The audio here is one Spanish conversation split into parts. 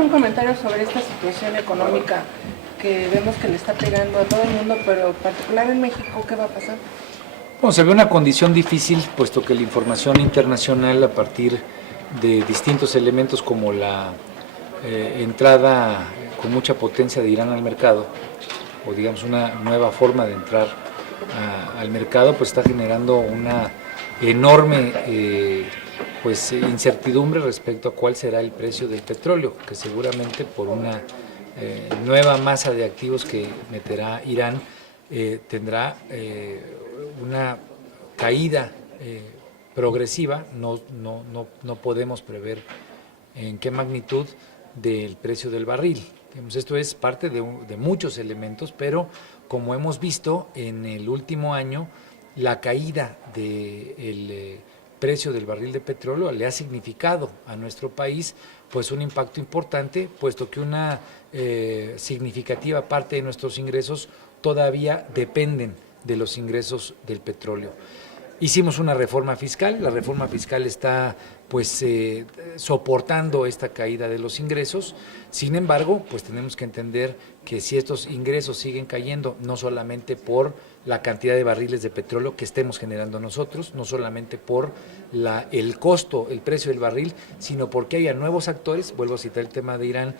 un comentario sobre esta situación económica que vemos que le está pegando a todo el mundo, pero en particular en México? ¿Qué va a pasar? Bueno, se ve una condición difícil, puesto que la información internacional, a partir de distintos elementos como la entrada con mucha potencia de Irán al mercado, o digamos una nueva forma de entrar al mercado, pues está generando una enorme incertidumbre respecto a cuál será el precio del petróleo, que seguramente por una nueva masa de activos que meterá Irán tendrá una caída progresiva. No podemos prever en qué magnitud del precio del barril. Esto es parte de muchos elementos, pero como hemos visto en el último año, la caída del precio del barril de petróleo le ha significado a nuestro país pues un impacto importante, puesto que una significativa parte de nuestros ingresos todavía dependen de los ingresos del petróleo. Hicimos una reforma fiscal, la reforma fiscal está soportando esta caída de los ingresos. Sin embargo, pues tenemos que entender que si estos ingresos siguen cayendo, no solamente por la cantidad de barriles de petróleo que estemos generando nosotros, no solamente por el costo, el precio del barril, sino porque haya nuevos actores, vuelvo a citar el tema de Irán,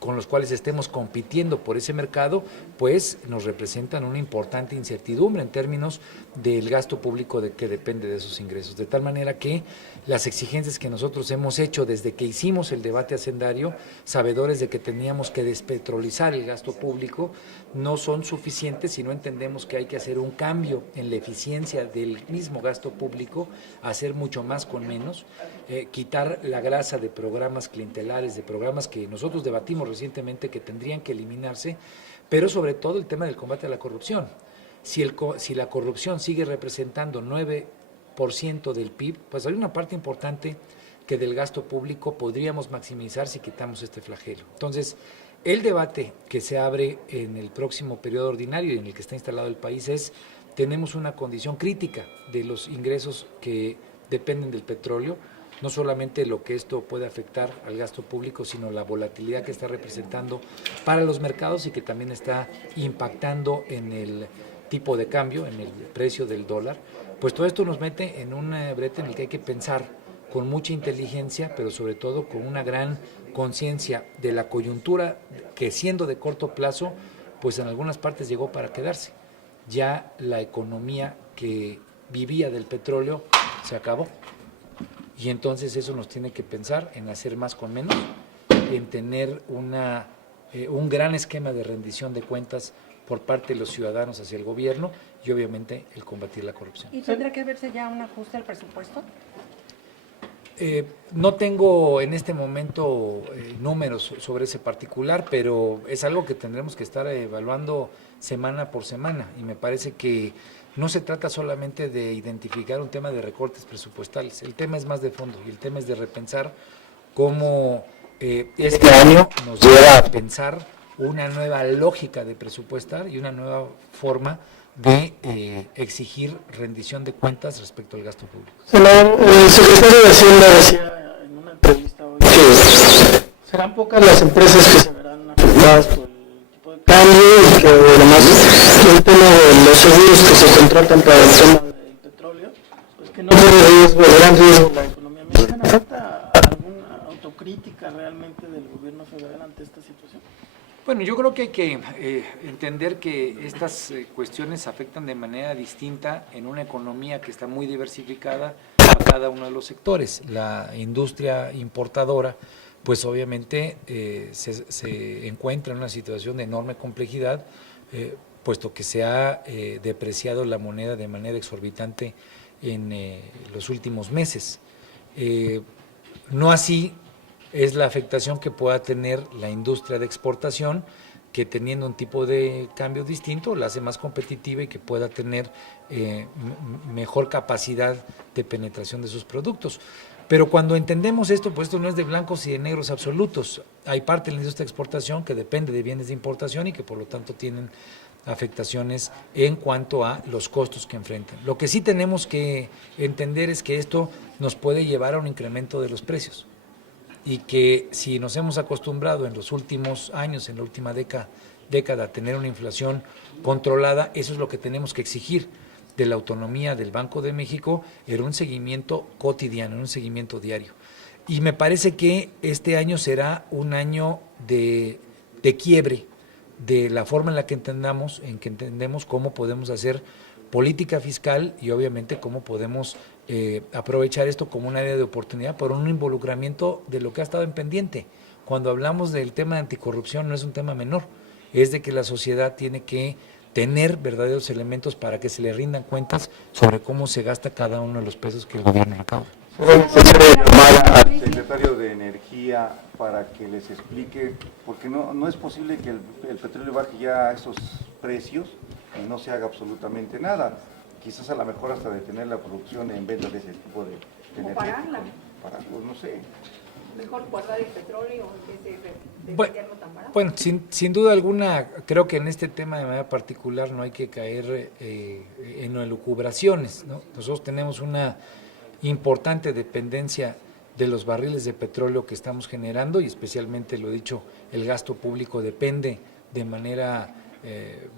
con los cuales estemos compitiendo por ese mercado, pues nos representan una importante incertidumbre en términos del gasto público que depende de esos ingresos. De tal manera que las exigencias que nosotros hemos hecho desde que hicimos el debate hacendario, sabedores de que teníamos que despetrolizar el gasto público, no son suficientes si no entendemos que hay que hacer un cambio en la eficiencia del mismo gasto público, hacer mucho más con menos, quitar la grasa de programas clientelares, de programas que nosotros debatimos recientemente que tendrían que eliminarse, pero sobre todo el tema del combate a la corrupción. Si la corrupción sigue representando 9% del PIB, pues hay una parte importante que del gasto público podríamos maximizar si quitamos este flagelo. Entonces, el debate que se abre en el próximo periodo ordinario y en el que está instalado el país es: tenemos una condición crítica de los ingresos que dependen del petróleo, no solamente lo que esto puede afectar al gasto público, sino la volatilidad que está representando para los mercados y que también está impactando en el tipo de cambio, en el precio del dólar. Pues todo esto nos mete en un brete en el que hay que pensar con mucha inteligencia, pero sobre todo con una gran conciencia de la coyuntura que, siendo de corto plazo, pues en algunas partes llegó para quedarse. Ya la economía que vivía del petróleo se acabó. Y entonces eso nos tiene que pensar en hacer más con menos, en tener un gran esquema de rendición de cuentas por parte de los ciudadanos hacia el gobierno y obviamente el combatir la corrupción. ¿Y tendrá que verse ya un ajuste al presupuesto? No tengo en este momento números sobre ese particular, pero es algo que tendremos que estar evaluando semana por semana, y me parece que no se trata solamente de identificar un tema de recortes presupuestales, el tema es más de fondo y el tema es de repensar cómo este año nos lleva a pensar una nueva lógica de presupuestar y una nueva forma de exigir rendición de cuentas respecto al gasto público. Senador, el secretario de Hacienda decía en una entrevista hoy que serán pocas las empresas que se verán afectadas por el tipo de cambio y que además el tema de los seguros que se contratan para el tema del petróleo, pues que no corre riesgo, gran riesgo la economía mexicana. ¿Falta alguna autocrítica realmente del gobierno federal ante esta situación? Bueno, yo creo que hay que entender que estas cuestiones afectan de manera distinta en una economía que está muy diversificada a cada uno de los sectores. La industria importadora, pues obviamente se encuentra en una situación de enorme complejidad, puesto que se ha depreciado la moneda de manera exorbitante en los últimos meses. No así es la afectación que pueda tener la industria de exportación, que teniendo un tipo de cambio distinto la hace más competitiva y que pueda tener mejor capacidad de penetración de sus productos. Pero cuando entendemos esto, pues esto no es de blancos y de negros absolutos. Hay parte de la industria de exportación que depende de bienes de importación y que por lo tanto tienen afectaciones en cuanto a los costos que enfrentan. Lo que sí tenemos que entender es que esto nos puede llevar a un incremento de los precios. y que si nos hemos acostumbrado en los últimos años, en la última década a tener una inflación controlada, eso es lo que tenemos que exigir de la autonomía del Banco de México, era un seguimiento cotidiano, un seguimiento diario. Y me parece que este año será un año de quiebre de la forma en la que entendemos cómo podemos hacer política fiscal y obviamente cómo podemos aprovechar esto como un área de oportunidad por un involucramiento de lo que ha estado en pendiente. Cuando hablamos del tema de anticorrupción no es un tema menor, es de que la sociedad tiene que tener verdaderos elementos para que se le rindan cuentas sobre cómo se gasta cada uno de los pesos que el gobierno recauda. Llamar al secretario de Energía para que les explique, porque no es posible que el petróleo baje ya a esos precios y no se haga absolutamente nada. Quizás a lo mejor hasta detener la producción en venta de ese tipo de energía. Pararla. Pues no sé. Mejor guardar el petróleo en vez de venderlo tan barato. Bueno, sin duda alguna, creo que en este tema de manera particular no hay que caer en elucubraciones, ¿no? Nosotros tenemos una importante dependencia de los barriles de petróleo que estamos generando y especialmente, lo he dicho, el gasto público depende de manera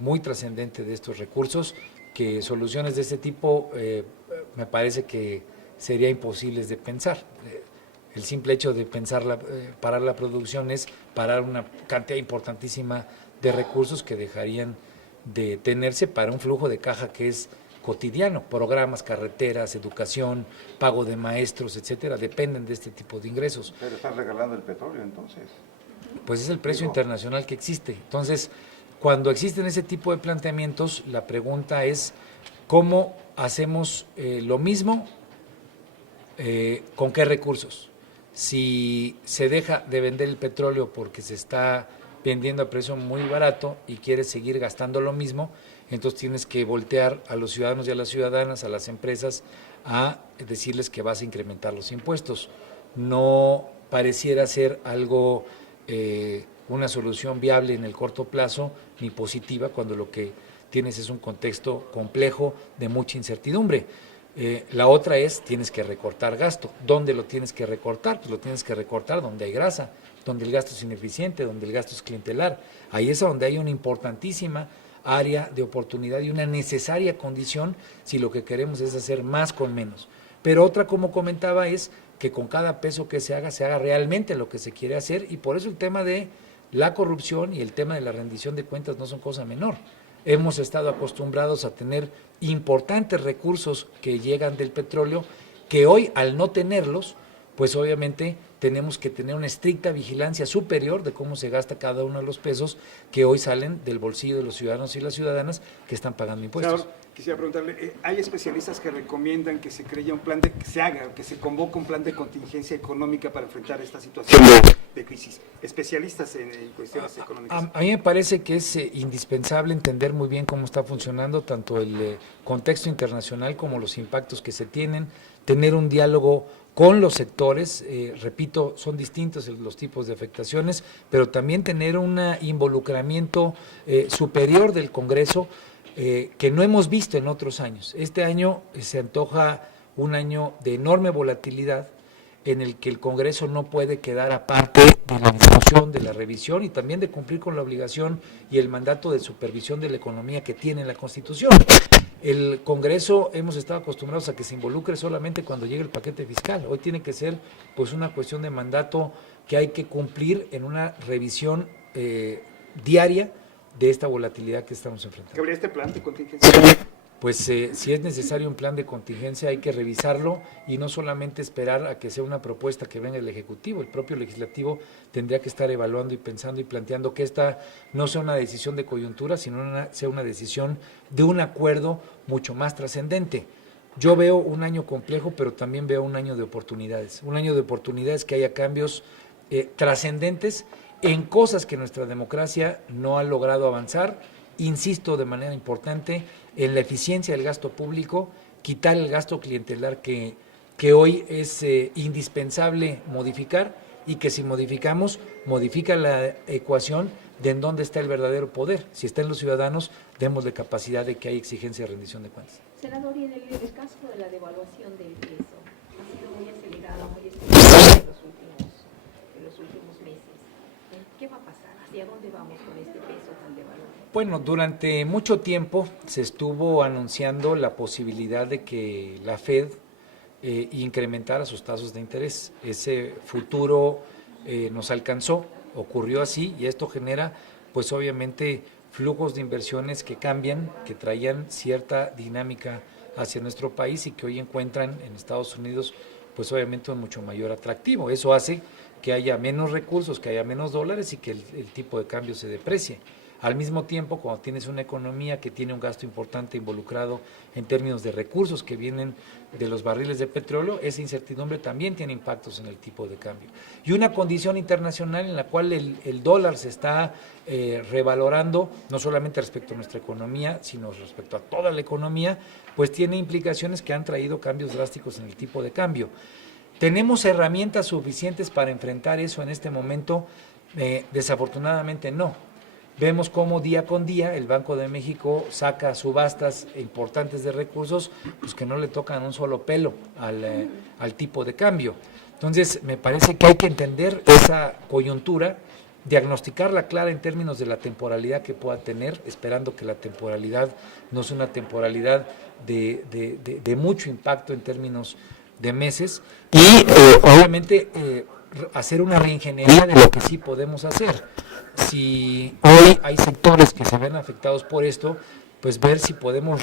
muy trascendente de estos recursos, que soluciones de este tipo me parece que sería imposibles de pensar. El simple hecho de parar la producción es parar una cantidad importantísima de recursos que dejarían de tenerse para un flujo de caja que es cotidiano. Programas, carreteras, educación, pago de maestros, etcétera, dependen de este tipo de ingresos. Pero están regalando el petróleo entonces. Pues es el precio internacional que existe. Entonces, cuando existen ese tipo de planteamientos, la pregunta es ¿cómo hacemos lo mismo? ¿Con qué recursos? Si se deja de vender el petróleo porque se está vendiendo a precio muy barato y quieres seguir gastando lo mismo, entonces tienes que voltear a los ciudadanos y a las ciudadanas, a las empresas, a decirles que vas a incrementar los impuestos. No pareciera ser algo, una solución viable en el corto plazo, ni positiva, cuando lo que tienes es un contexto complejo de mucha incertidumbre. La otra es, tienes que recortar gasto. ¿Dónde lo tienes que recortar? Pues lo tienes que recortar donde hay grasa, donde el gasto es ineficiente, donde el gasto es clientelar. Ahí es donde hay una importantísima área de oportunidad y una necesaria condición si lo que queremos es hacer más con menos. Pero otra, como comentaba, es que con cada peso que se haga realmente lo que se quiere hacer, y por eso el tema de la corrupción y el tema de la rendición de cuentas no son cosa menor. Hemos estado acostumbrados a tener importantes recursos que llegan del petróleo, que hoy al no tenerlos, pues obviamente tenemos que tener una estricta vigilancia superior de cómo se gasta cada uno de los pesos que hoy salen del bolsillo de los ciudadanos y las ciudadanas que están pagando impuestos. Señor, quisiera preguntarle, hay especialistas que recomiendan que se cree que se convoque un plan de contingencia económica para enfrentar esta situación de crisis. Especialistas en cuestiones económicas. A mí me parece que es indispensable entender muy bien cómo está funcionando tanto el contexto internacional como los impactos que se tienen, tener un diálogo con los sectores, repito, son distintos los tipos de afectaciones, pero también tener un involucramiento superior del Congreso que no hemos visto en otros años. Este año se antoja un año de enorme volatilidad en el que el Congreso no puede quedar aparte de la discusión, de la revisión y también de cumplir con la obligación y el mandato de supervisión de la economía que tiene la Constitución. El Congreso hemos estado acostumbrados a que se involucre solamente cuando llegue el paquete fiscal. Hoy tiene que ser pues una cuestión de mandato que hay que cumplir en una revisión diaria de esta volatilidad que estamos enfrentando. ¿Habría este plan de contingencia? Pues si es necesario un plan de contingencia hay que revisarlo y no solamente esperar a que sea una propuesta que venga del Ejecutivo. El propio Legislativo tendría que estar evaluando y pensando y planteando que esta no sea una decisión de coyuntura, sino sea una decisión de un acuerdo mucho más trascendente. Yo veo un año complejo, pero también veo un año de oportunidades. Un año de oportunidades que haya cambios trascendentes en cosas que nuestra democracia no ha logrado avanzar. Insisto de manera importante en la eficiencia del gasto público, quitar el gasto clientelar que hoy es indispensable modificar y que si modificamos, modifica la ecuación de en dónde está el verdadero poder. Si está en los ciudadanos, démosle capacidad de que hay exigencia de rendición de cuentas. Senador, y en el caso de la devaluación del peso, ha sido muy acelerada, muy extendida en los últimos ¿Qué va a pasar? ¿Hacia dónde vamos con este peso tan devaluado? Bueno, durante mucho tiempo se estuvo anunciando la posibilidad de que la Fed incrementara sus tasas de interés. Ese futuro nos alcanzó, ocurrió así, y esto genera pues obviamente flujos de inversiones que cambian, que traían cierta dinámica hacia nuestro país y que hoy encuentran en Estados Unidos pues obviamente un mucho mayor atractivo. Eso hace que haya menos recursos, que haya menos dólares y que el tipo de cambio se deprecie. Al mismo tiempo, cuando tienes una economía que tiene un gasto importante involucrado en términos de recursos que vienen de los barriles de petróleo, esa incertidumbre también tiene impactos en el tipo de cambio. Y una condición internacional en la cual el dólar se está revalorando, no solamente respecto a nuestra economía, sino respecto a toda la economía, pues tiene implicaciones que han traído cambios drásticos en el tipo de cambio. ¿Tenemos herramientas suficientes para enfrentar eso en este momento? Desafortunadamente no. Vemos cómo día con día el Banco de México saca subastas importantes de recursos pues que no le tocan un solo pelo al tipo de cambio. Entonces, me parece que hay que entender esa coyuntura, diagnosticarla clara en términos de la temporalidad que pueda tener, esperando que la temporalidad no sea una temporalidad de mucho impacto en términos de meses y obviamente hacer una reingeniería de lo que sí podemos hacer. Si hoy hay sectores que se ven afectados por esto, pues ver si podemos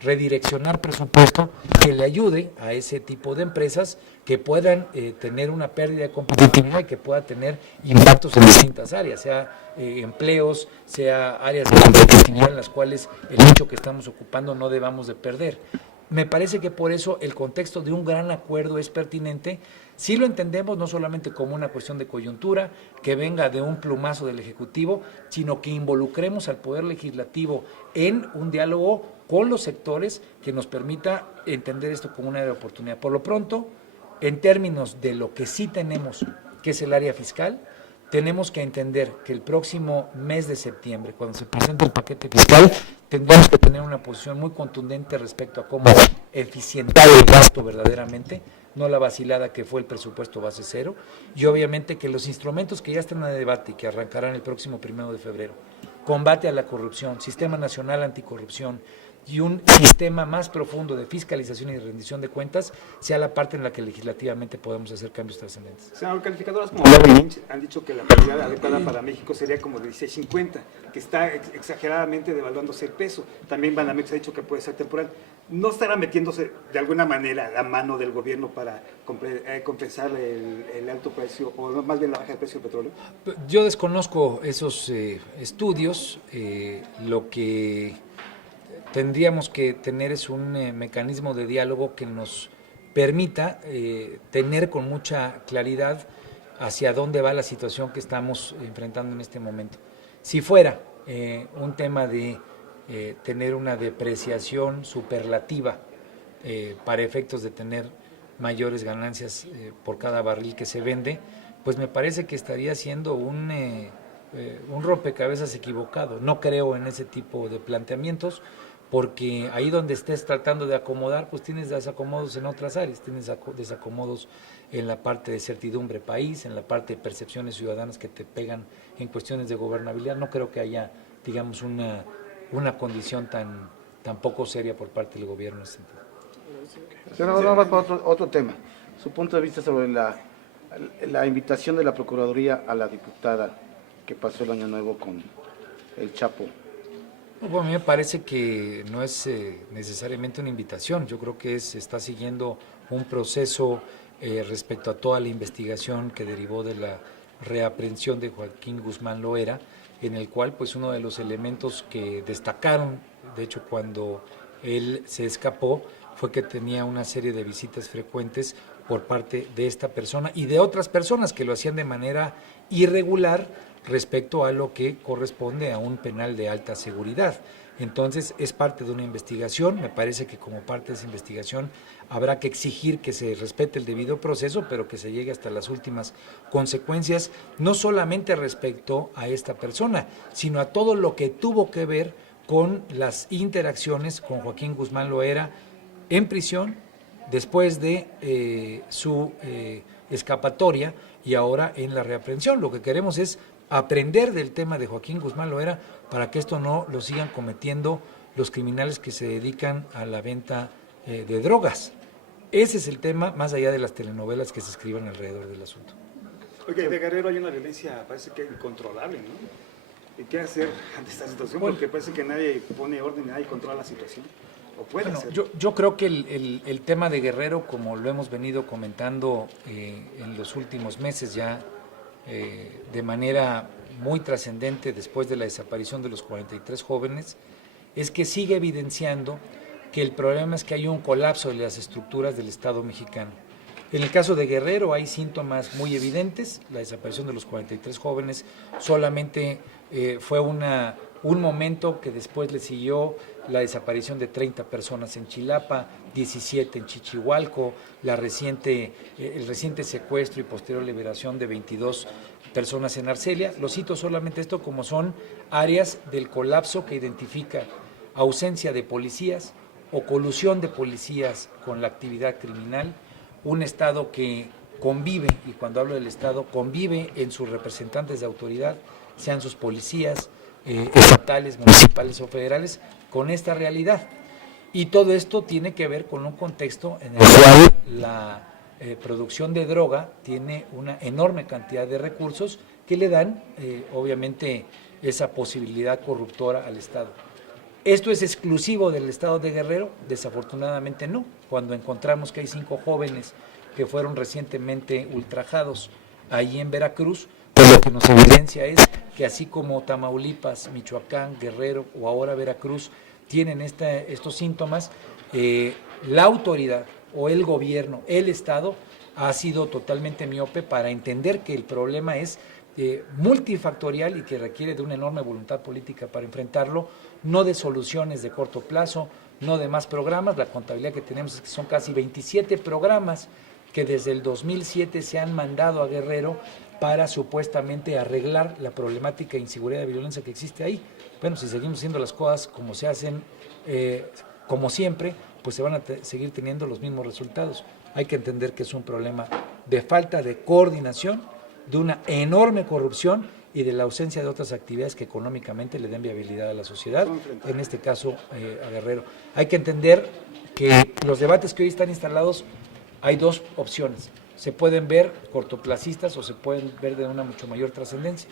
redireccionar presupuesto que le ayude a ese tipo de empresas que puedan tener una pérdida de competitividad y que pueda tener impactos en distintas áreas, sea empleos, sea áreas de competitividad en las cuales el nicho que estamos ocupando no debamos de perder. Me parece que por eso el contexto de un gran acuerdo es pertinente. Si lo entendemos no solamente como una cuestión de coyuntura, que venga de un plumazo del Ejecutivo, sino que involucremos al Poder Legislativo en un diálogo con los sectores que nos permita entender esto como una área de oportunidad. Por lo pronto, en términos de lo que sí tenemos, que es el área fiscal, tenemos que entender que el próximo mes de septiembre, cuando se presente el paquete fiscal, tendremos que tener una posición muy contundente respecto a cómo eficientar el gasto verdaderamente, no la vacilada que fue el presupuesto base cero, y obviamente que los instrumentos que ya están en debate y que arrancarán el próximo 1 de febrero, combate a la corrupción, Sistema Nacional Anticorrupción y un sistema más profundo de fiscalización y de rendición de cuentas, sea la parte en la que legislativamente podemos hacer cambios trascendentes. Senador, calificadoras como Merrill Lynch han dicho que la paridad adecuada para México sería como de 16.50, que está exageradamente devaluándose el peso. También Banamex ha dicho que puede ser temporal. ¿No estará metiéndose de alguna manera la mano del gobierno para compensar el alto precio, o más bien la baja del precio del petróleo? Yo desconozco esos estudios. Lo que tendríamos que tener es un mecanismo de diálogo que nos permita tener con mucha claridad hacia dónde va la situación que estamos enfrentando en este momento. Si fuera un tema de tener una depreciación superlativa para efectos de tener mayores ganancias por cada barril que se vende, pues me parece que estaría siendo un rompecabezas equivocado. No creo en ese tipo de planteamientos, porque ahí donde estés tratando de acomodar, pues tienes desacomodos en otras áreas, tienes desacomodos en la parte de certidumbre país, en la parte de percepciones ciudadanas que te pegan en cuestiones de gobernabilidad. No creo que haya, digamos, una condición tan poco seria por parte del gobierno en ese sentido. Senador, nada más para otro tema. Su punto de vista sobre la invitación de la Procuraduría a la diputada que pasó el Año Nuevo con el Chapo. Bueno, a mí me parece que no es necesariamente una invitación. Yo creo que se está siguiendo un proceso respecto a toda la investigación que derivó de la reaprehensión de Joaquín Guzmán Loera, en el cual pues uno de los elementos que destacaron, de hecho cuando él se escapó, fue que tenía una serie de visitas frecuentes por parte de esta persona y de otras personas que lo hacían de manera irregular respecto a lo que corresponde a un penal de alta seguridad. Entonces es parte de una investigación. Me parece que como parte de esa investigación habrá que exigir que se respete el debido proceso, pero que se llegue hasta las últimas consecuencias, no solamente respecto a esta persona, sino a todo lo que tuvo que ver con las interacciones con Joaquín Guzmán Loera en prisión, después de su escapatoria y ahora en la reaprehensión. Lo que queremos es aprender del tema de Joaquín Guzmán Loera para que esto no lo sigan cometiendo los criminales que se dedican a la venta de drogas. Ese es el tema, más allá de las telenovelas que se escriban alrededor del asunto. Oye, de Guerrero hay una violencia, parece que incontrolable, ¿no? ¿Y qué hacer ante esta situación? Bueno, porque parece que nadie pone orden, nadie controla la situación. ¿O puede bueno, ser? yo creo que el tema de Guerrero, como lo hemos venido comentando en los últimos meses ya, de manera muy trascendente después de la desaparición de los 43 jóvenes, es que sigue evidenciando que el problema es que hay un colapso de las estructuras del Estado mexicano. En el caso de Guerrero hay síntomas muy evidentes. La desaparición de los 43 jóvenes solamente fue un momento que después le siguió la desaparición de 30 personas en Chilapa, 17 en Chichihualco, el reciente secuestro y posterior liberación de 22 personas en Arcelia. Lo cito solamente esto como son áreas del colapso que identifica ausencia de policías o colusión de policías con la actividad criminal, un Estado que convive, y cuando hablo del Estado, convive en sus representantes de autoridad, sean sus policías estatales, municipales o federales, con esta realidad. Y todo esto tiene que ver con un contexto en el cual la producción de droga tiene una enorme cantidad de recursos que le dan, obviamente, esa posibilidad corruptora al Estado. ¿Esto es exclusivo del Estado de Guerrero? Desafortunadamente no. Cuando encontramos que hay 5 jóvenes que fueron recientemente ultrajados ahí en Veracruz, pues lo que nos evidencia es que así como Tamaulipas, Michoacán, Guerrero o ahora Veracruz tienen estos síntomas, la autoridad o el gobierno, el Estado, ha sido totalmente miope para entender que el problema es multifactorial y que requiere de una enorme voluntad política para enfrentarlo, no de soluciones de corto plazo, no de más programas. La contabilidad que tenemos es que son casi 27 programas que desde el 2007 se han mandado a Guerrero para supuestamente arreglar la problemática de inseguridad y violencia que existe ahí. Bueno, si seguimos haciendo las cosas como se hacen, como siempre, pues se van a seguir teniendo los mismos resultados. Hay que entender que es un problema de falta de coordinación, de una enorme corrupción y de la ausencia de otras actividades que económicamente le den viabilidad a la sociedad, en este caso a Guerrero. Hay que entender que los debates que hoy están instalados, hay 2 opciones. Se pueden ver cortoplacistas o se pueden ver de una mucho mayor trascendencia.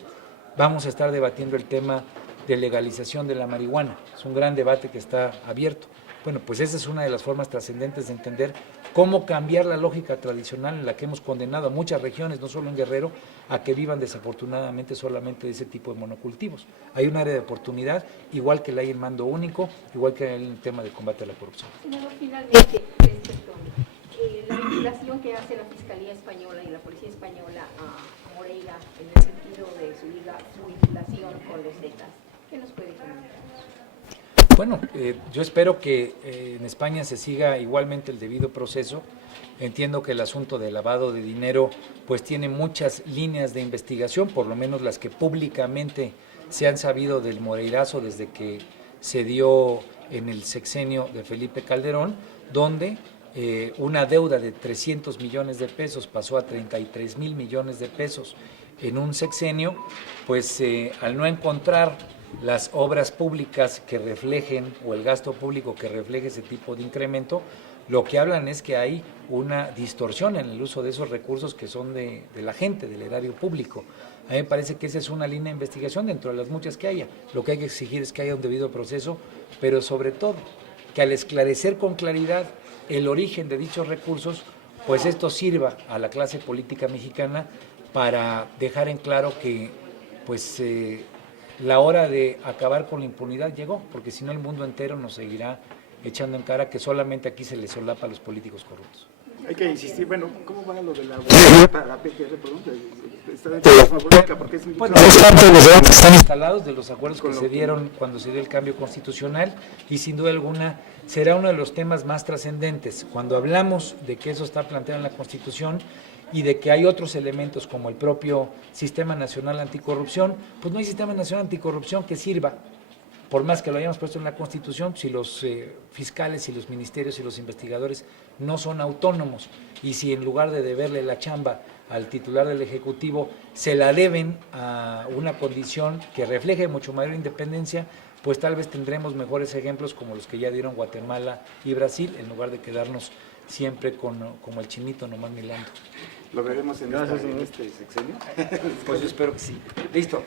Vamos a estar debatiendo el tema de legalización de la marihuana. Es un gran debate que está abierto. Bueno, pues esa es una de las formas trascendentes de entender cómo cambiar la lógica tradicional en la que hemos condenado a muchas regiones, no solo en Guerrero, a que vivan desafortunadamente solamente de ese tipo de monocultivos. Hay un área de oportunidad, igual que la hay en mando único, igual que hay en el tema de combate a la corrupción. Senador, finalmente, respecto a la vinculación que hace la Fiscalía Española y la Policía Española a Moreira en el sentido de su vinculación con los Zetas, ¿qué nos puede comentar? Bueno, yo espero que en España se siga igualmente el debido proceso. Entiendo que el asunto de lavado de dinero pues tiene muchas líneas de investigación, por lo menos las que públicamente se han sabido del Moreirazo desde que se dio en el sexenio de Felipe Calderón, donde una deuda de 300 millones de pesos pasó a 33,000 millones de pesos en un sexenio, pues al no encontrar las obras públicas que reflejen o el gasto público que refleje ese tipo de incremento, lo que hablan es que hay una distorsión en el uso de esos recursos que son de la gente, del erario público. A mí me parece que esa es una línea de investigación dentro de las muchas que haya. Lo que hay que exigir es que haya un debido proceso, pero sobre todo que al esclarecer con claridad el origen de dichos recursos, pues esto sirva a la clase política mexicana para dejar en claro que pues la hora de acabar con la impunidad llegó, porque si no el mundo entero nos seguirá echando en cara que solamente aquí se les solapa a los políticos corruptos. Hay que insistir, bueno, ¿cómo va lo de la para la PGR? Perdón, está dentro de la política, porque es bueno, es parte de los debates que están instalados, de los acuerdos que se dieron cuando se dio el cambio constitucional, y sin duda alguna será uno de los temas más trascendentes. Cuando hablamos de que eso está planteado en la Constitución y de que hay otros elementos como el propio Sistema Nacional Anticorrupción, pues no hay Sistema Nacional Anticorrupción que sirva, por más que lo hayamos puesto en la Constitución, si los fiscales y los ministerios y los investigadores no son autónomos, y si en lugar de deberle la chamba al titular del Ejecutivo se la deben a una condición que refleje mucho mayor independencia, pues tal vez tendremos mejores ejemplos como los que ya dieron Guatemala y Brasil, en lugar de quedarnos siempre como el chinito nomás mirando. ¿Lo veremos en este sexenio? Pues yo espero que sí. Listo.